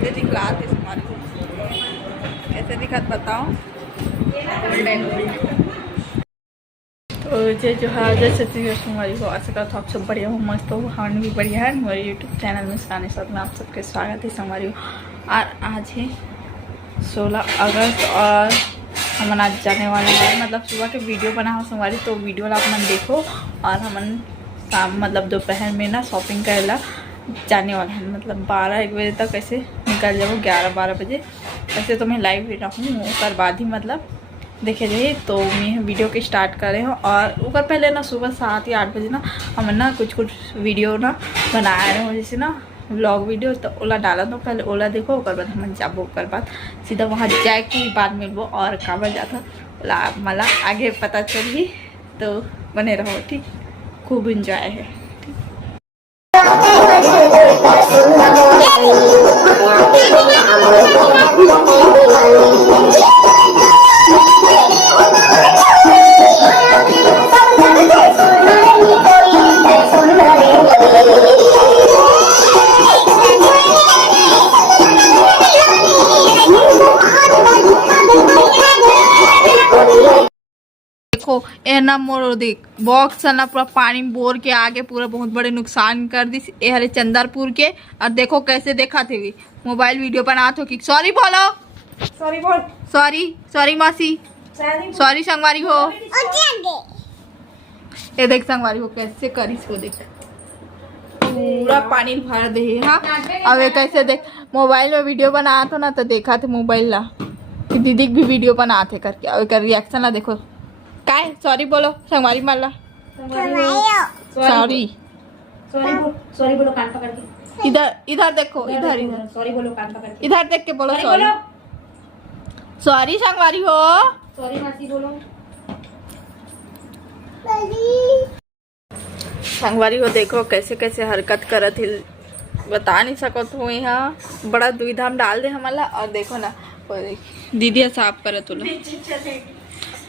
दे दिखलाते हमारे कैसे दिखत बताओ। तो जो है जैसे हमारी को आशा करता हूँ आप सब बढ़िया हो, मस्त हो, हम भी बढ़िया है। हमारे यूट्यूब चैनल में साथ साथ में आप सबके स्वागत है हमारी। और आज है 16 अगस्त और हम आज जाने वाले हैं, मतलब सुबह के वीडियो बना हो हमारी, तो वीडियो आप मन देखो। और हम शाम मतलब दोपहर में ना शॉपिंग करेला जाने वाला है, मतलब 12-1 बजे तक ऐसे निकल जाओ, 11-12 बजे ऐसे तो मैं लाइव रहूँ। उसके बाद ही मतलब देखे जाइए। तो मैं वीडियो के स्टार्ट कर रहे हो और ऊपर पहले ना सुबह 7 या 8 बजे ना हम ना कुछ वीडियो ना बना रहे हो, जैसे ना व्लॉग वीडियो। तो ओला डाला तो पहले ओला देखो, ओकर बाद हम जाबो, ओकर बाद सीधा वहाँ जाए के बाद मिलबो और काबर जाता ओला मला आगे पता चली। तो बने रहो, ठीक, खूब इंजॉय है। देखो ए ना मोर देख बॉक्स ना पूरा पानी बोर के आगे पूरा बहुत बड़े नुकसान कर दी ए हरे चंदरपुर के। और देखो कैसे देखा थे भी मोबाइल वीडियो बना तो कि सॉरी बोलो, सॉरी बोल, सॉरी मासी, सॉरी संगवारी हो। ये देख संगवारी हो कैसे करिस को, देख पूरा पानी भर दे। हाँ अब ये कैसे देख मोबाइल में वीडियो बना तो ना, तो देखा थे मोबाइल ला कि दीदी भी वीडियो बनाते करके। अब का रिएक्शन ला देखो, काय सॉरी बोलो संगवारी माला, सॉरी सॉरी बोलो कान पकड़ के। इधर देखो, इधर सॉरी बोलो कान पकड़ के। इधर देख के बोलो सॉरी, सॉरी संगवारी हो, सॉरी मासी बोलो। संगवारी हो देखो कैसे कैसे हरकत करत हिल, बता नहीं सको तो यहाँ बड़ा दुविधा में डाल दे हमारा। और देखो ना दीदी साफ करत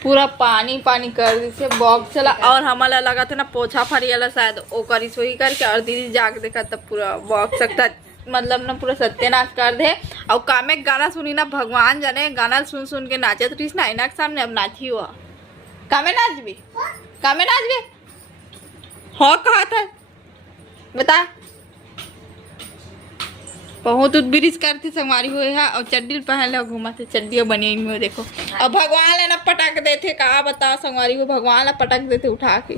पूरा पानी पानी कर दी से बॉक्स चला। और हमारा लगा था ना पोछा फरियाला शायद ओ करी सोई करके, और दीदी जाके देखा तब पूरा बॉक्स सकता मतलब ना पूरा सत्यानाश कर दे। और कामे गाना सुनी ना, भगवान जाने गाना सुन सुन के नाचे तो ना इना के सामने अब नाची हुआ। कामे नाच भी, कामे नाच भी हो कहा था बता, बहुत ब्रिज करती संगवारी हुए है। और चड्डी पहन लो घुमाते, चड्डियों बनी में देखो। अब भगवान ले ना पटक देते, कहा बताओ संगवारी को, भगवान ला पटक देते उठा के।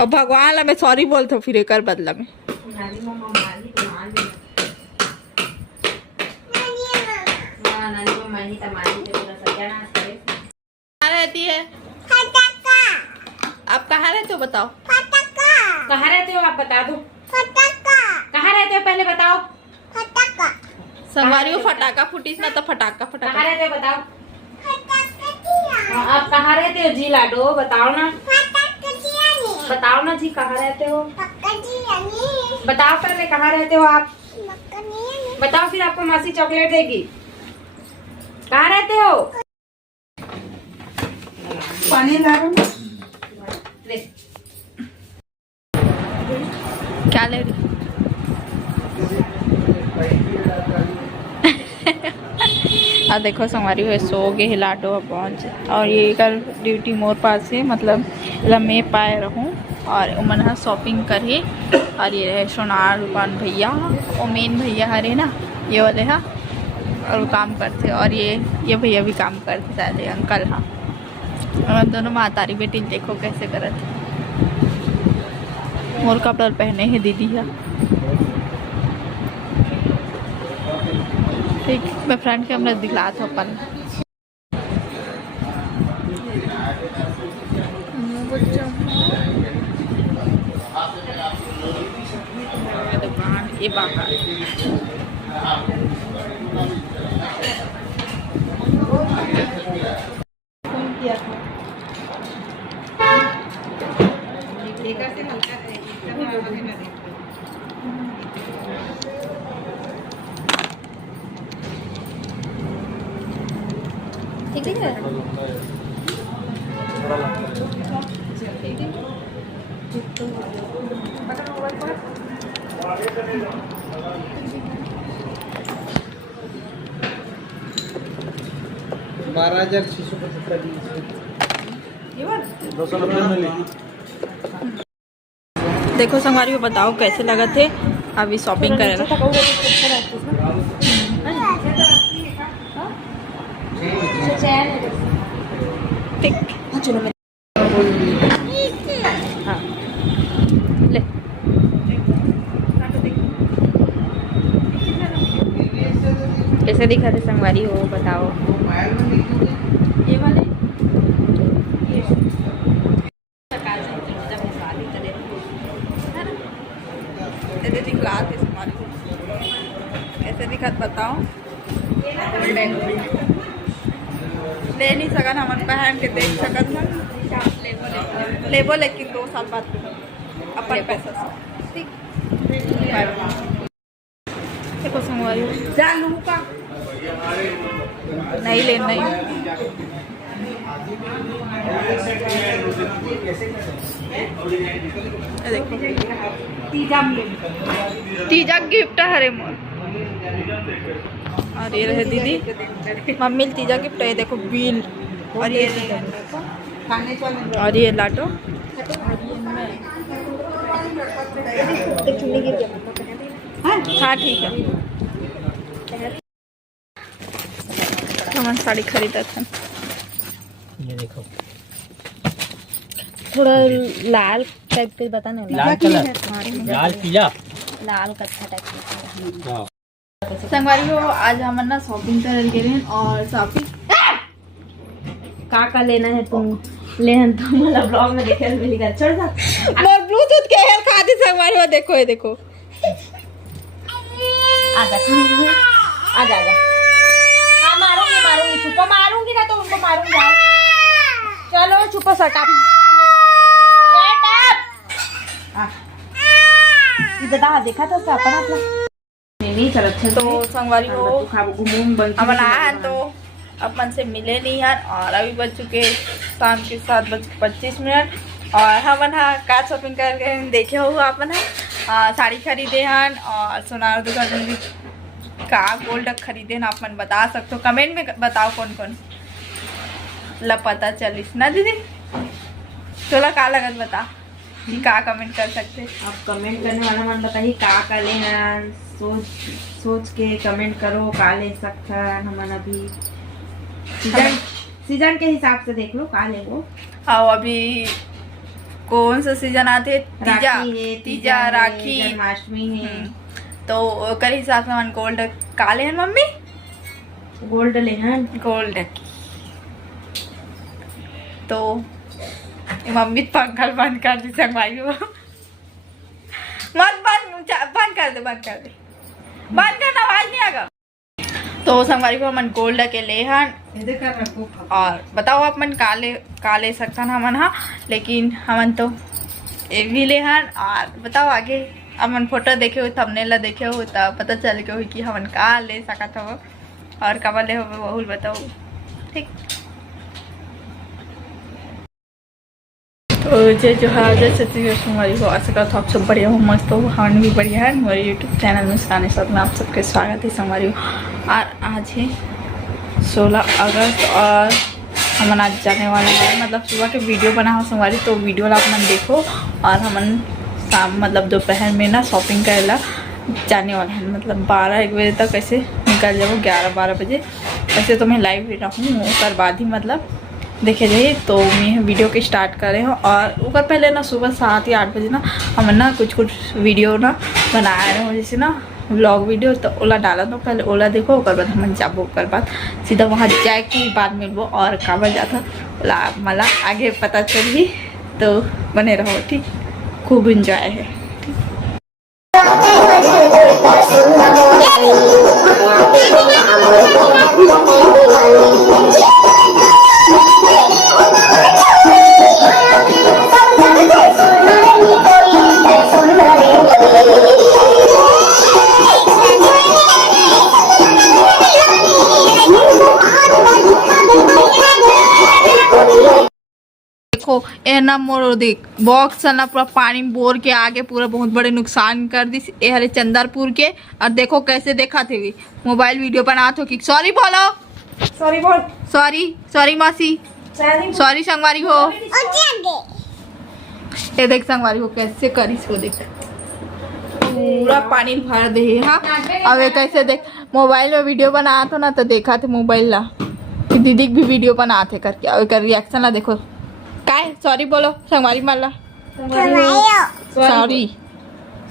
और भगवान ला मैं सॉरी बोलते फिर एक बदला में। रहती है आप कहाँ रहते हो बताओ, कहाँ रहते हो आप बता दो, कहाँ रहते हो पहले बताओ। संगवारी को फटाका फुटीस ना, तो फटाका कहाँ रहते हो बताओ, आप कहाँ रहते हो जी लाडो, बताओ ना, बताओ ना जी कहाँ रहते हो, बताओ पहले कहाँ रहते हो आप, बताओ फिर आपको मासी चॉकलेट देगी। कहाँ रहते हो, पानी ला रहा हूँ, क्या ले रही और देखो संगवारी हुए सो गए हिलाटो पहुँच। और ये कल ड्यूटी मोर पास है, मतलब मैं पाए रहूँ और उमन शॉपिंग करे। और ये रहे सोनार दुकान भैया, वो मेन भैया हरे ना ये वाले हाँ, और वो काम करते। और ये भैया भी काम करते सारे अंकल। हाँ और दोनों मातारी बेटी देखो कैसे करते, मोर कपड़ा पहने हैं दीदी है। ठीक मैं फ्रेंड के हमने दिखला था अपन दुकान ये बाहर किया था। ठीक है देखो संगवारी को बताओ कैसे लगा थे अभी शॉपिंग करेगा। ठीक हाँ ले कैसे दिखा थे संगवारी हो बताओ। ये वाले दिखला थे संगवारी को कैसे दिखा बताओ। ले नहीं सकन हम पहन के देख सकत लेबो लेकिन 2 साल बाद अपन पैसा से ठीक। देखो संगवारी जानू का नहीं ले नहीं देखो तीजा गिफ्ट हरे मोर और ये रहे दीदी मम्मी तीजा गिफ्ट है। देखो बिल और ये लाटो हाँ ठीक है। हमारे साड़ी खरीदा था ये देखो थोड़ा लाल टाइप के बता ना। लाल कलर लाल पीला लाल कच्चा टाइप का। संगवारी को आज हम ना शॉपिंग कर रहे हैं और शॉपिंग का लेना है तुम लेहन तो मतलब ब्लॉग में देखे मिली कर छोड़ जा मोर ब्लूटूथ के हेयर खाती संगवारी को देखो ये देखो आजा आजा आजा। हाँ मारूंगी छुपा मारूंगी ना तो उनको मारूंगा। चलो छुपा शट अप बता देखा था अपना अपना नहीं चल अच्छा। तो संगवारी को अपन आए तो अपन से मिले नहीं हैं और अभी बज चुके शाम के 7:25 और हम का शॉपिंग कर गए देखे हो अपन साड़ी खरीदे हैं और सोनार दुकान भी का गोल्ड खरीदे हैं। अपन बता सकते हो कमेंट में बताओ कौन कौन ला पता चलिस ना दीदी तोला का लगत बता कि का कमेंट कर सकते। आप कमेंट करने वाला मन बताइए का ले सोच के कमेंट करो का ले सकता हमन अभी सीजन के हिसाब से देख लो का ले वो। हाँ अभी कौन सा सीजन आते तीजा राखी जन्माष्टमी है तो ओकर हिसाब से मन गोल्ड काले हैं मम्मी गोल्ड ले हैं गोल्ड तो मम्मी पंखा बंद कर दी संगवारी को मत बंद कर दे बंद करना आवाज नहीं आगा। तो संगवारी को मन गोल्ड के ले हैं और बताओ आप मन काले सकता ना हमन हाँ लेकिन हमन तो एक भी ले हैं और बताओ आगे हमन फोटो देखे हो थंबनेल ला देखे हो तो पता चल के हो कि हमन का ले सकत हो और कब ले हो बहुल बताओ ठीक। तो जो है जैसे हमारी को आशा करता हूँ आप सब बढ़िया हो मस्त हो हम भी बढ़िया है। हमारे यूट्यूब चैनल में साथ में आप सबके स्वागत है हमारी। और आज है 16 अगस्त और हम आज जाने वाले हैं मतलब सुबह के वीडियो बना हो हमारी तो वीडियो आप मन देखो और हमन शाम मतलब दोपहर में ना शॉपिंग करेला जाने वाला है मतलब 12-1 बजे तक ऐसे निकल जाओ 11-12 बजे ऐसे तो मैं लाइव रहूँ उसके बाद ही मतलब देखे जाइए। तो मैं वीडियो के स्टार्ट कर रहे हो और ऊपर पहले ना सुबह 7 या 8 बजे ना हम ना कुछ वीडियो ना बना रहे हो जैसे ना व्लॉग वीडियो तो ओला डाला तो पहले ओला देखो ओकर बाद हम जाबो ओकर बाद सीधा वहाँ जाए के बाद मिलबो और काबर जाता ओला मला आगे पता चली तो बने रहो ठीक। खूब इंजॉय है देखो ए ना मोर देख बॉक्स ना पूरा पानी में बोर के आगे पूरा बहुत बड़े नुकसान कर दी ए हरे चंदरपुर के और देखो कैसे देखा थे मोबाइल वीडियो बनाते हो कि सॉरी बोलो सॉरी बोल। सॉरी सॉरी मासी, सॉरी संगवारी हो। ये देख संगवारी हो कैसे करी सो, देख पूरा पानी भर दे। हाँ अब ये कैसे देख, मोबाइल में वीडियो बना तो ना तो देखा थे मोबाइल ला कि दीदी भी वीडियो बना थे करके, अब कर रिएक्शन ला देखो काय। सॉरी बोलो संगवारी माला, सॉरी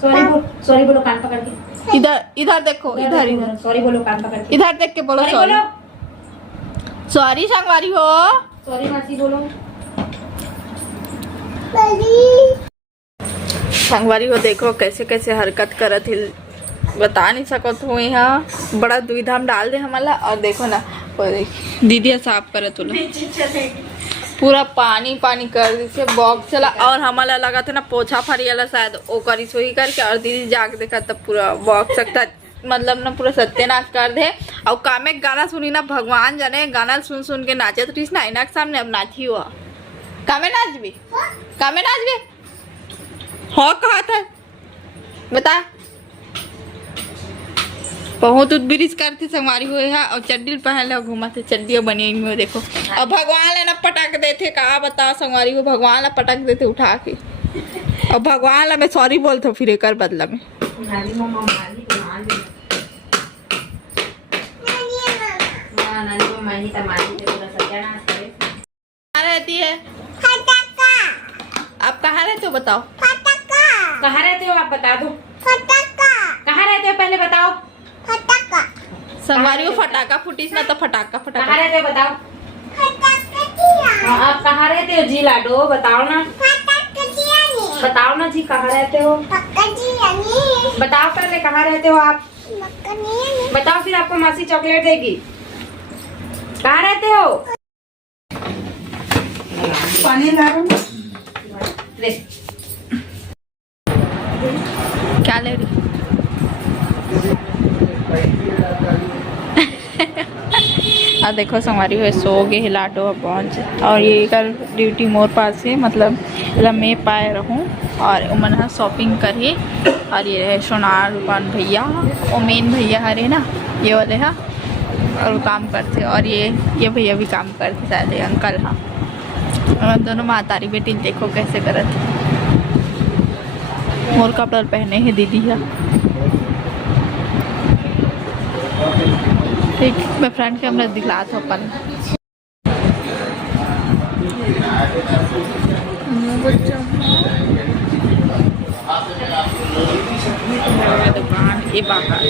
सॉरी बोलो कान पकड़ के। इधर इधर देखो, इधर इधर सॉरी बोलो कान पकड़ के। इधर देख के बोलो सॉरी। सॉरी संगवारी हो। सॉरी मासी बोलो। संगवारी हो देखो कैसे कैसे हरकत करत हिल, बता नहीं सकत हो। यहाँ बड़ा दुविधा में डाल दे हमारा। और देखो ना दीदी साफ करत होला, पूरा पानी पानी कर दी से बॉक्स चला। और हमारा लगा था ना पोछा फरियाला शायद ओ करी सोई करके, और दीदी जाके देखा तब पूरा बॉक्स सकता मतलब ना पूरा सत्यानाश कर दे। और कामे गाना सुनी ना, भगवान जाने गाना सुन सुन के नाचे तो ना इना के सामने अब नाची हुआ। कामे नाच भी, कामे नाच भी हो कहा था बता। बहुत ब्रिज करती संगवारी हुए है और चड्डी पहन घूमा थे, चड्डी बनी हुई देखो। और भगवान ने ना पटक देते, कहा बताओ संगवारी को, भगवान ने पटक देते उठा के। और भगवान ला मैं सॉरी बोलते फिर एक बदला में। रहती है आप कहाँ रहते हो बताओ? कहाँ रहते हो आप बता दो। कहाँ रहते हो पहले बताओ। संगवारी को फटाका फुटीस ना तो फटाका कहाँ फटाका। रहते हो बताओ। आप कहाँ रहते हो जी लाडो, बताओ ना। बताओ ना जी कहाँ रहते हो। बताओ पहले कहाँ रहते हो आप। बताओ फिर आपको मासी चॉकलेट देगी। कहाँ रहते हो। पानी ला रहा हूँ। ले क्या ले रही? और देखो संगवारी हुए सो गए लाटो पहुँच। और ये कल ड्यूटी मोर पास है, मतलब मैं पाए रहूँ और उमन शॉपिंग करिए। और ये रहे सोनार दुकान भैया, वो मेन भैया हरे ना ये वाले हाँ, और वो काम करते। और ये भैया भी काम करते शायद, अंकल हाँ। और दोनों मातारी बेटी देखो कैसे करत मोर कपड़ा पहने हैं दीदी है। ठीक मैं फ्रंट कैमरा दिखला था अपन दुकान ये बाहर।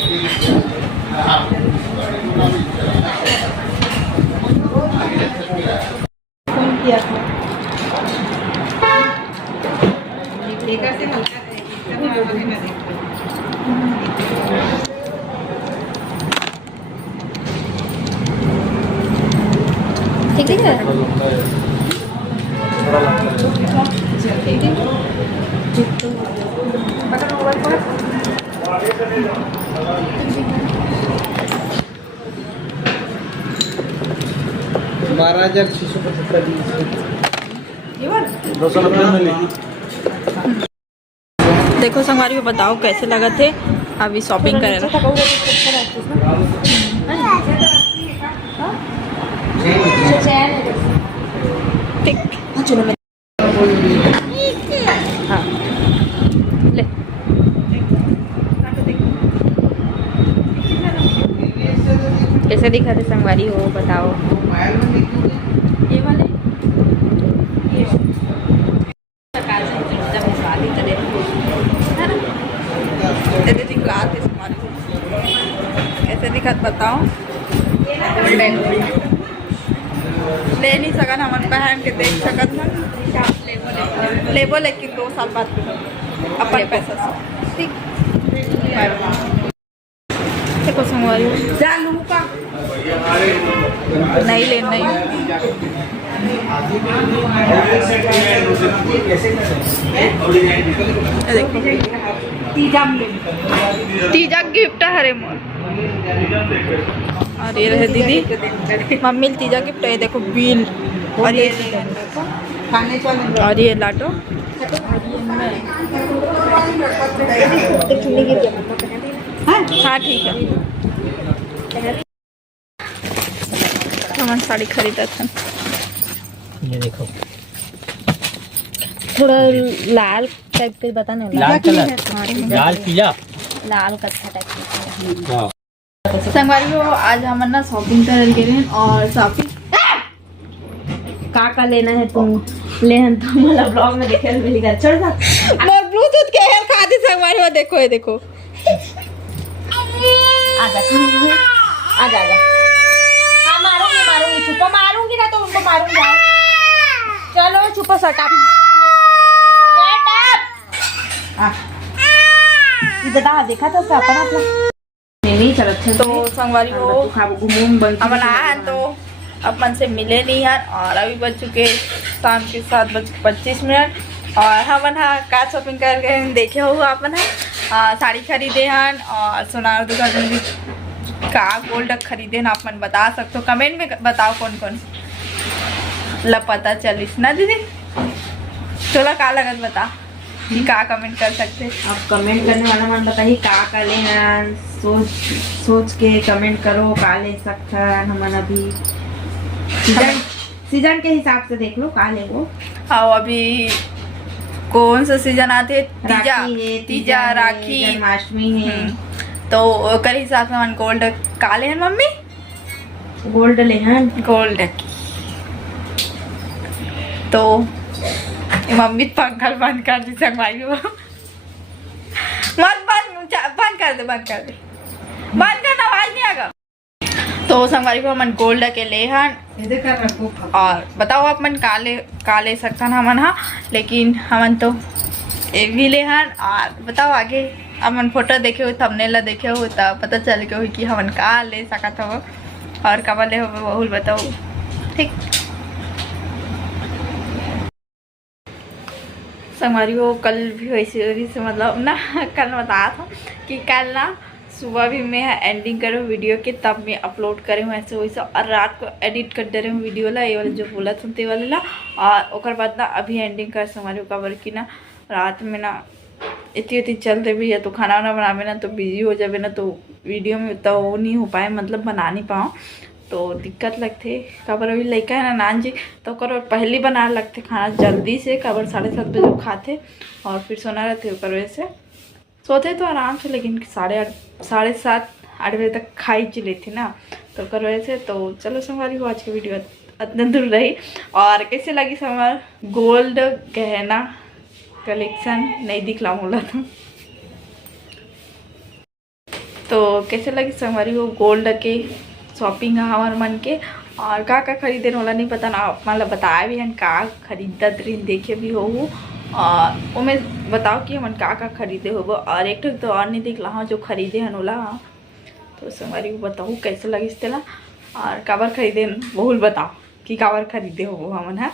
फोन किया था ठीक है। बारह 12,617 मिली। देखो संगवारी में बताओ कैसे लगा थे अभी शॉपिंग करेगा। ठीक हाँ ले कैसे दिखा थे संगवारी हो बताओ। ये वाले कैसे दिखत बताओ। ले नहीं सकन हमन पहन के देख सकत मन लेबो लेकिन 2 साल बाद अपन पैसा से ठीक। देखो संगवारी नहीं ले नहीं देखो तीजा गिफ्ट हरे मोर। और ये रहे दीदी मम्मी तीजा गिफ्ट है देखो बिल। और ये और ये लाटो हाँ ठीक है। सामान साड़ी खरीदा था। ये देखो थोड़ा लाल टाइप के बता ना। लाल कलर, लाल पीला, लाल कत्था टाइप हाँ। संगवारी को आज हम ना शॉपिंग कर गए और शॉपिंग का लेना है तुम ले हम तो मला ब्लॉग में देखे मिलेगा। चल जा मोर ब्लूटूथ के हेयर खादी संगवारी को देखो, ये देखो आजा आजा आजा। हाँ मारूंगी छुपा मारूंगी ना तो उनको मारूंगा। चलो छुपा सटा इधर देखा था उसका अपना अपना नहीं चल। अच्छा तो संगवारी को हम आए तो अपन से मिले नहीं हैं और अभी बज चुके शाम के 7:25 और हम का शॉपिंग कर गए देखे हो अपन साड़ी खरीदे हैं और सोनार दुकान में भी का गोल्ड खरीदे हैं। अपन बता सकते हो, कमेंट में बताओ कौन कौन पता चलिस ना दीदी। चलो का लगत बता कि का कमेंट कर सकते। आप कमेंट करने वाला मन बताइए का लेना, सोच के कमेंट करो का ले सकता है। हमन अभी सीजन के हिसाब से देख लो का ले वो। हाँ अभी कौन सा सीजन आते? तीजा राखी जन्माष्टमी है। तो ओकर हिसाब से मन गोल्ड का ले मम्मी, गोल्ड ले गोल्ड की। तो मम्मी पंखा बंद कर दी संगवारी वो मत बंद कर दे बंद कर आवाज नहीं आगा। तो संगवारी को मन गोल्ड के ले हन और बताओ आप मन का ले सकता ना हमन। हाँ लेकिन हमन तो एक भी ले हन और बताओ आगे हमन फोटो देखे हो थंबनेल देखे हो तो पता चल के हो कि हमन का ले सकत हो और कब ले हो बहुल बताओ। ठीक संगवारी को कल भी वैसे से मतलब ना कल बताया था कि कल ना सुबह भी मैं एंडिंग कर हूँ वीडियो के तब मैं अपलोड करे हूँ ऐसे वैसे और रात को एडिट कर दे रही हूँ वीडियो ला ये वाला जो बोला सुनते वाले ला। और ओकर बाद ना अभी एंडिंग कर संगवारी कवर की ना रात में ना इतनी चलते भी है तो खाना वाना बनावे ना तो बिजी हो जावे ना तो वीडियो में तो वो नहीं हो पाए मतलब बना नहीं पाऊँ तो दिक्कत लगते। कबर अभी लड़का है ना नान जी तो कर पहले बना लगते खाना जल्दी से कबर 7:30 बजे खाते और फिर सोना रहते कर वजह से सोते तो आराम से लेकिन 7:30 8 बजे तक खाई चली थी ना तो कर वजह से। तो चलो संगवारी को आज की वीडियो इतना दूर रही और कैसे लगी संगवार गोल्ड गहना कलेक्शन नहीं दिखला बोला था तो कैसे लगी संगवारी को गोल्ड के शॉपिंग हमार मन के और का खरीदे वाला नहीं पता ना मतलब बताया भी हन का खरीदत रही देखे भी हो और वो मैं बताओ कि हमन का खरीदे हो और एक तो और नहीं दिखला हाँ जो खरीदे हन ओला। तो संगवारी को बताओ कैसे लगी तेला और काबर खरीदे बहुल बताओ कि काबर खरीदे हो हमन। है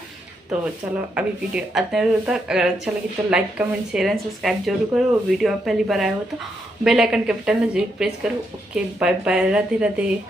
तो चलो अभी वीडियो इतने दूर तक। अगर अच्छा लगे तो like comment share and subscribe जरूर करो। वीडियो में पहली बार आए हो तो बेल आइकन के बटन जरूर प्रेस करो। Okay bye bye, Radhe Radhe.